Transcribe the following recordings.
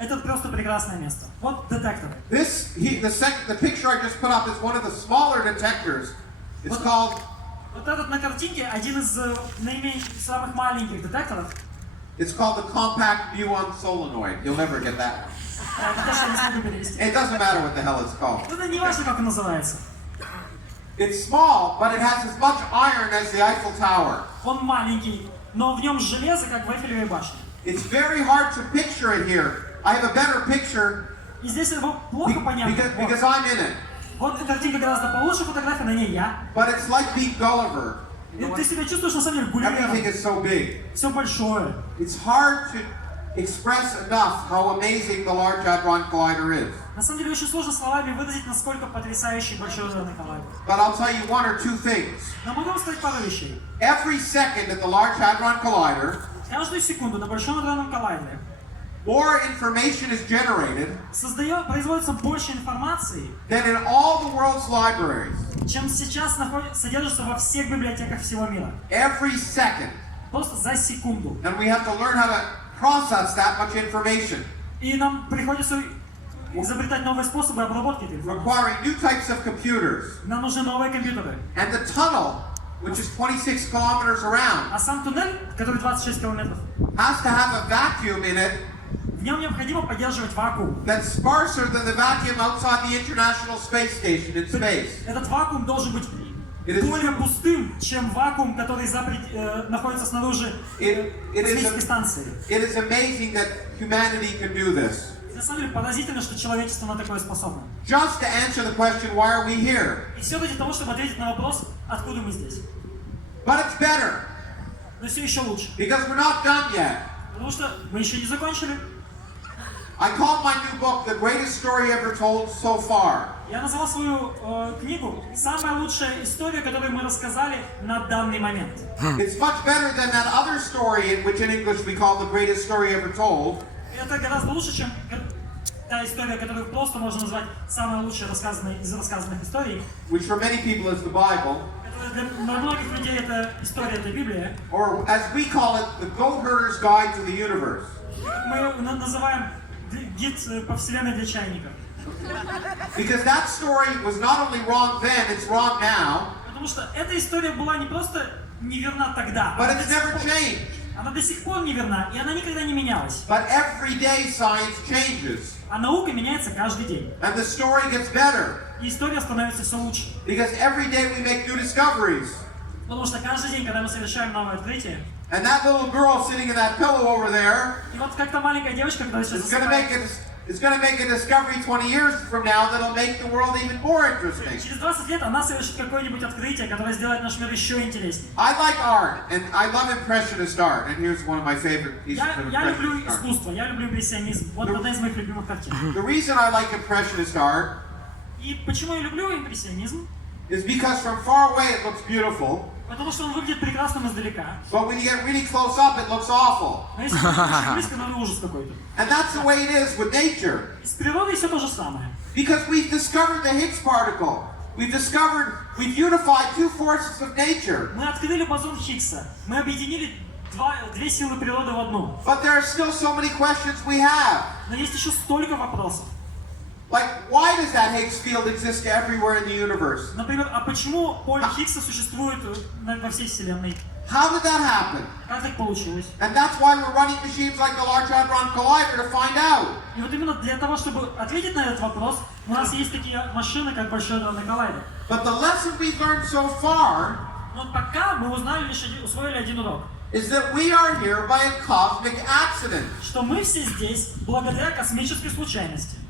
Это просто прекрасное место. Вот детекторы. The picture I just put up is one of the smaller detectors. It's called. Вот этот на картинке один из наименее самых маленьких детекторов. It's called the compact muon solenoid. You'll never get that. It doesn't matter what the hell it's called. Это не важно, как он называется. It's small, but it has as much iron as the Eiffel Tower. Он маленький, но в нем железо, как в Эйфелевой башне. It's very hard to picture it here. I have a better picture. И здесь его плохо понятно. Because I'm in it. Вот картинка гораздо получше, фотография на ней я. But it's like being Gulliver. Ты себя чувствуешь на самом деле Гулливером. Everything is so big. Все большое. It's hard to express enough how amazing the Large Hadron Collider is. На самом деле очень сложно словами выразить, насколько потрясающий Большой адронный коллайдер. But I'll tell you one or two things. Но могу вам сказать пару вещей. Every second at the Large Hadron Collider, каждую секунду на Большом адронном коллайдере more information is generated производится больше информации, than in all the world's libraries. чем сейчас содержится во всех библиотеках всего мира. Every second. Просто за секунду. And we have to learn how to process that much information. И нам приходится изобретать новые способы обработки этой информации. Requiring new types of computers. Нам нужны новые компьютеры. And the tunnel, which is 26 kilometers around, А сам туннель, который 26 километров, has to have a vacuum in it. В нем необходимо поддерживать вакуум. That's sparser than the vacuum outside the International Space Station in space. Этот вакуум должен быть более пустым, чем вакуум, который находится снаружи космической станции. It is amazing that humanity can do this. На самом деле поразительно, что человечество на такое способно. Just to answer the question, why are we here? И все ради того, чтобы ответить на вопрос, откуда мы здесь. But it's better. Но все еще лучше. Because we're not done yet. Потому что мы еще не закончили. I call my new book the greatest story ever told so far. Я назвал свою книгу «Самая лучшая история, которую мы рассказали на данный момент». It's much better than that other story, which in English we call the greatest story ever told. Это гораздо лучше, чем та история, которую просто можно назвать самой лучшей из рассказанных историй. Which for many people is the Bible. Для многих людей это история, это Библия. Or as we call it, the goat herder's guide to the universe. Мы называем гид по вселенной для чайников. Because that story was not only wrong then, it's wrong now. Потому что эта история была не просто неверна тогда, But it's never changed. она до сих пор неверна, и она никогда не менялась. But every day science changes. А наука меняется каждый день. And the story gets better. И история становится все лучше. Because every day we make new discoveries. Потому что каждый день, когда мы совершаем новое открытие, And that little girl sitting in that pillow over there, и вот как-то маленькая девочка, которая сейчас is going to make a discovery 20 years from now that'll make the world even more interesting. через 20 лет она совершит какое-нибудь открытие, которое сделает наш мир еще интереснее. I like art, and I love impressionist art, and here's one of my favorite pieces of Я люблю impressionist art. искусство, я люблю импрессионизм. Вот одна из моих любимых картин. The reason I like impressionist art И почему я люблю импрессионизм? is because from far away it looks beautiful, Потому что он выглядит прекрасным издалека. but when you get really close up it looks awful. Но если очень близко, то ужас какой-то. And that's the way it is with nature. И с природой все то же самое. Because we've discovered the Higgs particle. We've unified two forces of nature. Мы открыли бозон Хиггса. Мы объединили две силы природы в одну. But there are still so many questions we have. Но есть еще столько вопросов. Like, why does that Higgs field exist everywhere in the universe? Например, а почему поле Хиггса существует во всей Вселенной? How did that happen? Как так получилось? And that's why we're running machines like the Large Hadron Collider to find out. И вот именно для того, чтобы ответить на этот вопрос, у нас есть такие машины, как Большой адронный коллайдер. But the lesson we've learned so far Но пока мы усвоили один урок. is that we are here by a cosmic accident. Что мы все здесь благодаря космической случайности.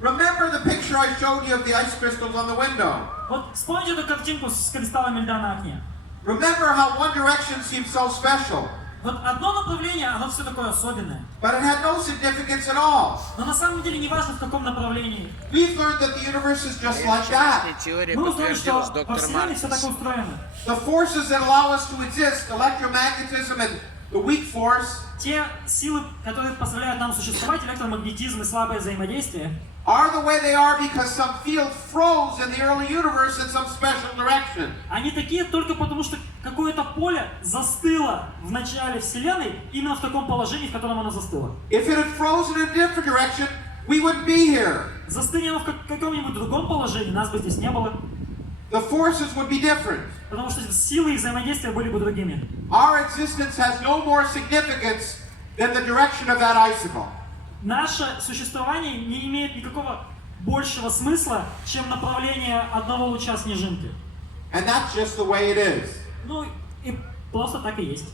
Remember the picture I showed you of the ice crystals on the window? Вот вспомните эту картинку с кристаллами льда на окне. Remember how one direction seemed so special? Вот одно направление, оно все такое особенное. But it had no significance at all. Но на самом деле не важно в каком направлении. We've learned that the universe is just like that. Мы узнали, что во Вселенной все так устроено. The forces that allow us to exist, electromagnetism and the weak force, Те силы, которые позволяют нам существовать, электромагнетизм и слабое взаимодействие, are the way they are because some field froze in the early universe in some special direction. они такие только потому, что какое-то поле застыло в начале Вселенной именно в таком положении, в котором оно застыло. If it had frozen in a different direction, we wouldn't be here. Застынь оно в каком-нибудь другом положении, нас бы здесь не было. The forces would be different. Потому что силы и взаимодействия были бы другими. Our existence has no more significance than the direction of that icicle. Наше существование не имеет никакого большего смысла, чем направление одного луча снежинки. And that's just the way it is. Ну и просто так и есть.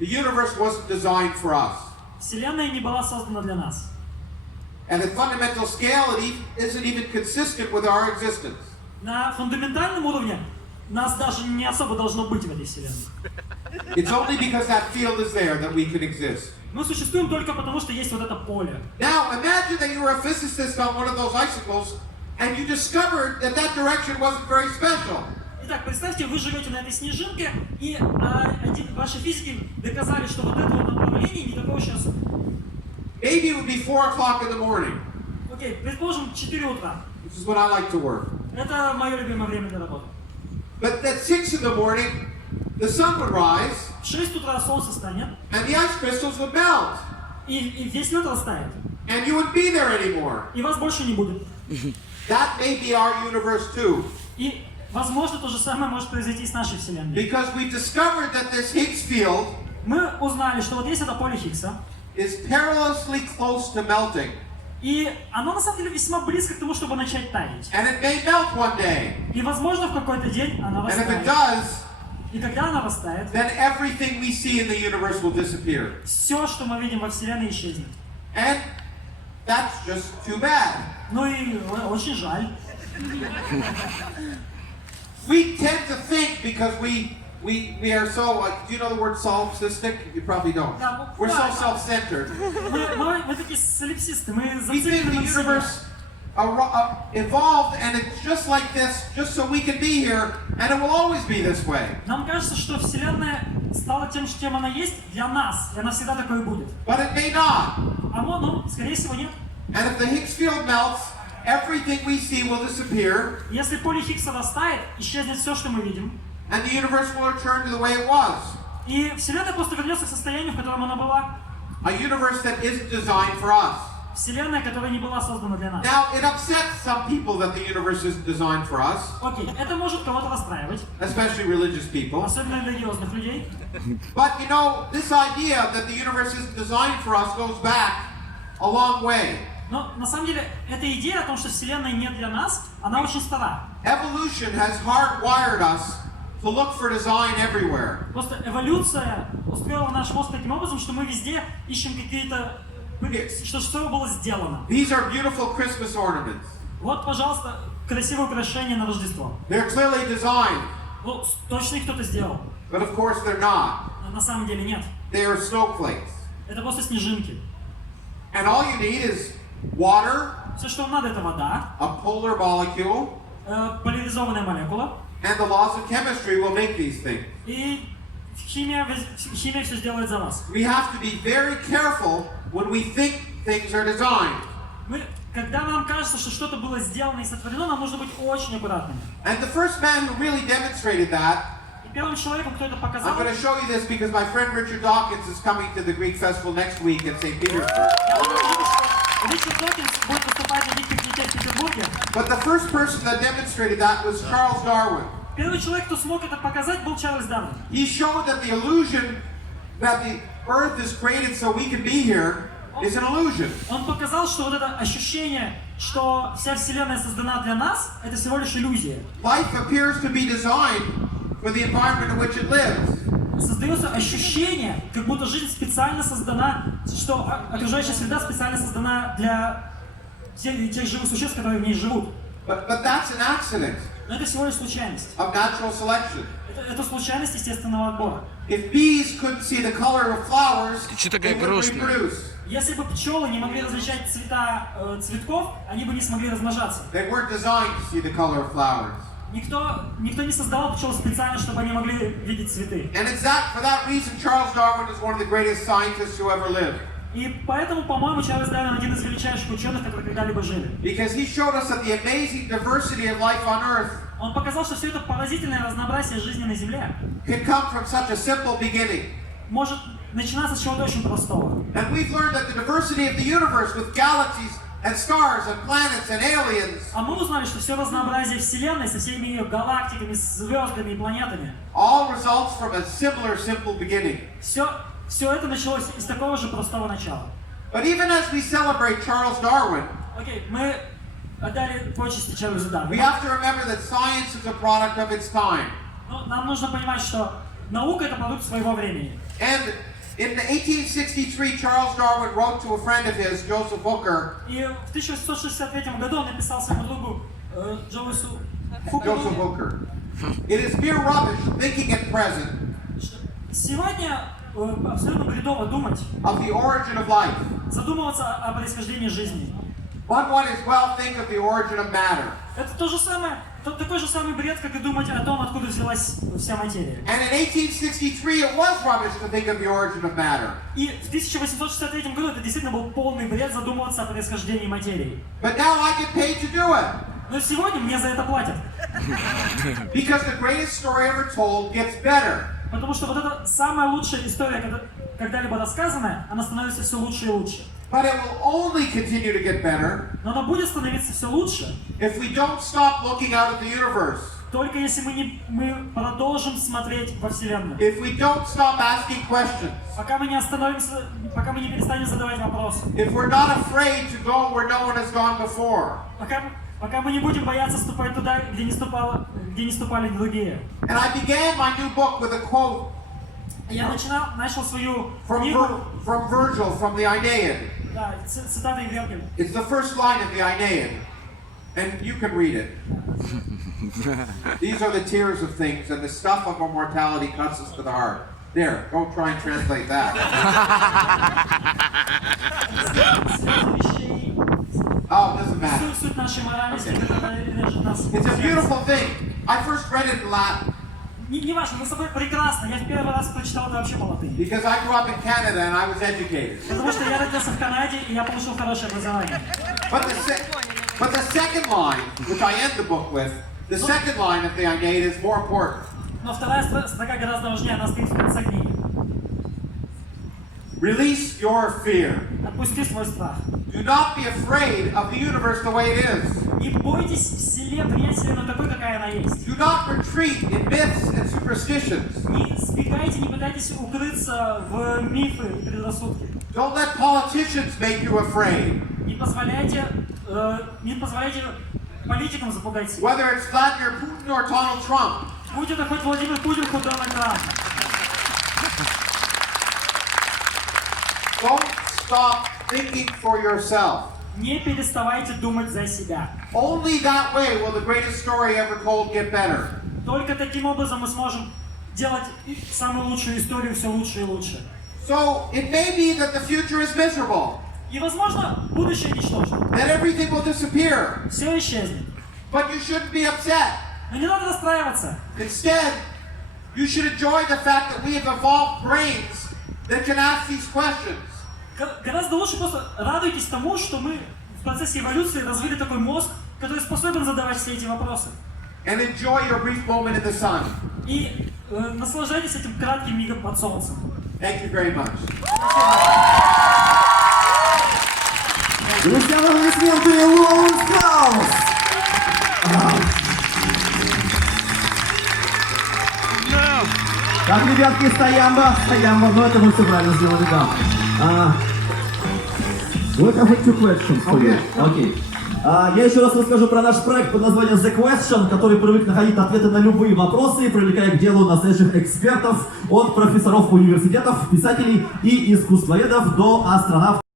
The universe wasn't designed for us. Вселенная не была создана для нас. At a fundamental scale, it isn't even consistent with our existence. На фундаментальном уровне нас даже не особо должно быть в этой Вселенной. It's only because that field is there that we can exist. Мы существуем только потому, что есть вот это поле. Now, imagine that you were a physicist on one of those icicles, and you discovered that that direction wasn't very special. Итак, представьте, вы живете на этой снежинке, и ваши физики доказали, что вот это вот направление не такое сейчас. Maybe it would be 4 o'clock in the morning. Окей, предположим, 4 утра. This is when I like to work. Это мое любимое время для работы. But at 6 in the morning, the sun would rise, В 6 утра солнце станет, and the ice crystals would melt, и весь лед растает, and you wouldn't be there anymore. и вас больше не будет. That may be our universe too. И, возможно, то же самое может произойти с нашей Вселенной. Because we've discovered that this Higgs field Мы узнали, что вот есть это поле Хиггса, is perilously close to melting. и оно на самом деле весьма близко к тому, чтобы начать таять. And it may melt one day. И, возможно, в какой-то день она And if it растает. does, И когда она растает, then everything we see in the universe will disappear. все, что мы видим во Вселенной, исчезнет. And that's just too bad. Ну и очень жаль. We tend to think because we are so, do you know the word solipsistic? You probably don't. Да, We're so буквально. self-centered. Мы такие солипсисты, мы We think зациклены the на себе. universe evolved and it's just like this, just so we can be here, and it will always be this way. Нам кажется, что Вселенная стала тем, чем она есть для нас, и она всегда такой и будет. But it may not. А вот, ну, скорее всего, нет. And if the Higgs field melts, everything we see will disappear, Если поле Хиггса растает, исчезнет все, что мы видим, and the universe will return to the way it was. и Вселенная просто вернется к состоянию, в котором она была. A universe that isn't designed for us. Вселенная, которая не была создана для нас. Now, it upsets some people that the universe isn't designed for us, Окей, это может кого-то расстраивать, especially religious people. особенно религиозных людей. But you know, this idea that the universe isn't designed for us goes back a long way. Но на самом деле, эта идея о том, что Вселенная не для нас, она очень стара. Evolution has hardwired us to look for design everywhere. Просто эволюция устроила наш мозг таким образом, что мы везде ищем какие-то... что все было сделано. These are beautiful Christmas ornaments. Вот, пожалуйста, красивое украшение на Рождество. They're clearly designed, Ну, точно их кто-то сделал. but of course they're not. Но на самом деле нет. They are snowflakes. Это просто снежинки. And all you need is water, Все, что вам надо, это вода, a polar molecule, поляризованная молекула, and the laws of chemistry will make these things. и химия все сделает за вас. We have to be very careful when we think things are designed. Когда нам кажется, что что-то было сделано и сотворено, нам нужно быть очень аккуратными. And the first man who really demonstrated that, И первым человеком, кто это I'm показал, going to show you this because my friend Richard Dawkins is coming to the Greek Festival next week in St. Petersburg. я вам покажу, что Ричард Докинс будет выступать на Дикой пикнике в Петербурге. But the first person that demonstrated that was Charles Darwin. Первый человек, кто смог это показать, был Чарльз Дарвин. He showed that the illusion that the Earth is created so we can be here is an illusion. Он показал, что вот это ощущение, что вся Вселенная создана для нас, это всего лишь иллюзия. Life appears to be designed for the environment in which it lives. Создается ощущение, как будто жизнь специально создана, что окружающая среда специально создана для тех живых существ, которые в ней живут. But that's an accident Но это всего лишь случайность. of natural selection. Это случайность естественного отбора. If bees couldn't see the color of flowers, Ты чё they такая wouldn't грустная? reproduce. Если бы пчелы не могли различать цвета цветков, они бы не смогли размножаться. They weren't designed to see the color of flowers. Никто не создавал пчел специально, чтобы они могли видеть цветы. And it's for that reason Charles Darwin is one of the greatest scientists who ever lived. И поэтому, по-моему, Чарльз Дарвин один из величайших ученых, которые когда-либо жили. Because he showed us that the amazing diversity of life on Earth Он показал, что все это поразительное разнообразие жизни на Земле can come from such a simple beginning. может начинаться с чего-то очень простого. And we've learned that the diversity of the universe with galaxies and stars and planets and aliens А мы узнали, что все разнообразие Вселенной со всеми ее галактиками, звездами и планетами, all results from a similar simple beginning. все это началось из такого же простого начала. But even as we celebrate Charles Darwin, Окей, мы отдали почести Чарльзу we Дарвину. have to remember that science is a product of its time. Но нам нужно понимать, что наука — это продукт своего времени. And in 1863, Charles Darwin wrote to a friend of his, Joseph Hooker. И в 1863 году он написал своему другу Джоусу Хукеру, Joseph Hooker. It is mere rubbish thinking at present что сегодня абсолютно бредово думать, of the origin of life. задумываться о происхождении жизни. One might as well think of the origin of matter. Это такой же самый бред, как и думать о том, откуда взялась вся материя. And in 1863, it was rubbish to think of the origin of matter. И в 1863 году это действительно был полный бред задумываться о происхождении материи. But now I get paid to do it. Но сегодня мне за это платят. Because the greatest story ever told gets better. Потому что вот эта самая лучшая история, когда-либо рассказанная, она становится все лучше и лучше. But it will only continue to get better Но она будет становиться все лучше, if we don't stop looking out at the universe. только если мы продолжим смотреть во Вселенную. If we don't stop asking questions. Пока мы не остановимся, пока мы не перестанем задавать вопросы. If we're not afraid to go where no one has gone before. Пока мы не будем бояться ступать туда, где не ступали другие. And I began my new book with a quote Я начал свою from книгу, Virgil from the Aeneid. да, цитатой Вергеля. It's the first line of the Aeneid. And you can read it. These are the tears of things, and the stuff of immortality cuts us to the heart. There, go try and translate that. Oh, it doesn't matter. Суть нашей моральности, Okay. которая режет нас. It's a beautiful thing. I first read it in Latin Не важно, мы с тобой прекрасно. Я в первый раз прочитал это вообще по латыни. because I grew up in Canada and I was educated. Потому что я родился в Канаде, и я получил хорошее образование. But the second line, which I end the book with, the second line of the Aeneid is more important. Но вторая строка гораздо важнее, она стоит в конце книги. Release your fear. Отпусти свой страх. Do not be afraid of the universe the way it is. Не бойтесь принять Вселенную такой, какая она есть. Do not retreat in myths and superstitions. Не сбегайте, не пытайтесь укрыться в мифы и предрассудки. Don't let politicians make you afraid. Не позволяйте политикам запугать себя. Whether it's Vladimir Putin or Donald Trump. Будь это хоть Владимир Путин, хоть Дональд Трамп. Don't stop thinking for yourself. Не переставайте думать за себя. Only that way will the greatest story ever told get better. Только таким образом мы сможем делать самую лучшую историю все лучше и лучше. So it may be that the future is miserable, И, возможно, будущее ничтожно. that everything will disappear, Все исчезнет. but you shouldn't be upset. Но не надо расстраиваться. Instead, you should enjoy the fact that we have evolved brains that can ask these questions. Гораздо лучше просто радуйтесь тому, что мы в процессе эволюции развили такой мозг, который способен задавать все эти вопросы. And enjoy your brief moment in the sun. И наслаждайтесь этим кратким мигом под солнцем. Thank you very much. Друзья, аплодисменты Лоунс. Так, ребятки, стоямба, но это мы все правильно сделали, да. We have two questions for you. Okay. Я еще раз расскажу про наш проект под названием The Question, который привык находить ответы на любые вопросы, привлекая к делу настоящих экспертов, от профессоров университетов, писателей и искусствоведов до астронавтов.